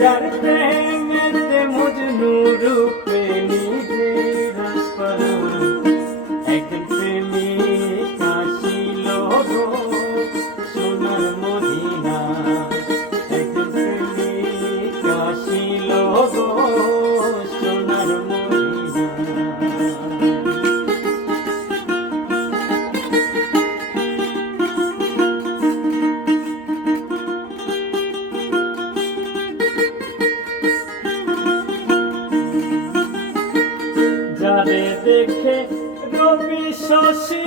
যার প্রেমেতে মজনু রূপে নিজেরা পরাণ, একদিন প্রেমিক আসিল গো সোনার মদিনা, একদিন প্রেমিক আসিল গো সোনার মদিনা। যারে দেখে রবি শশী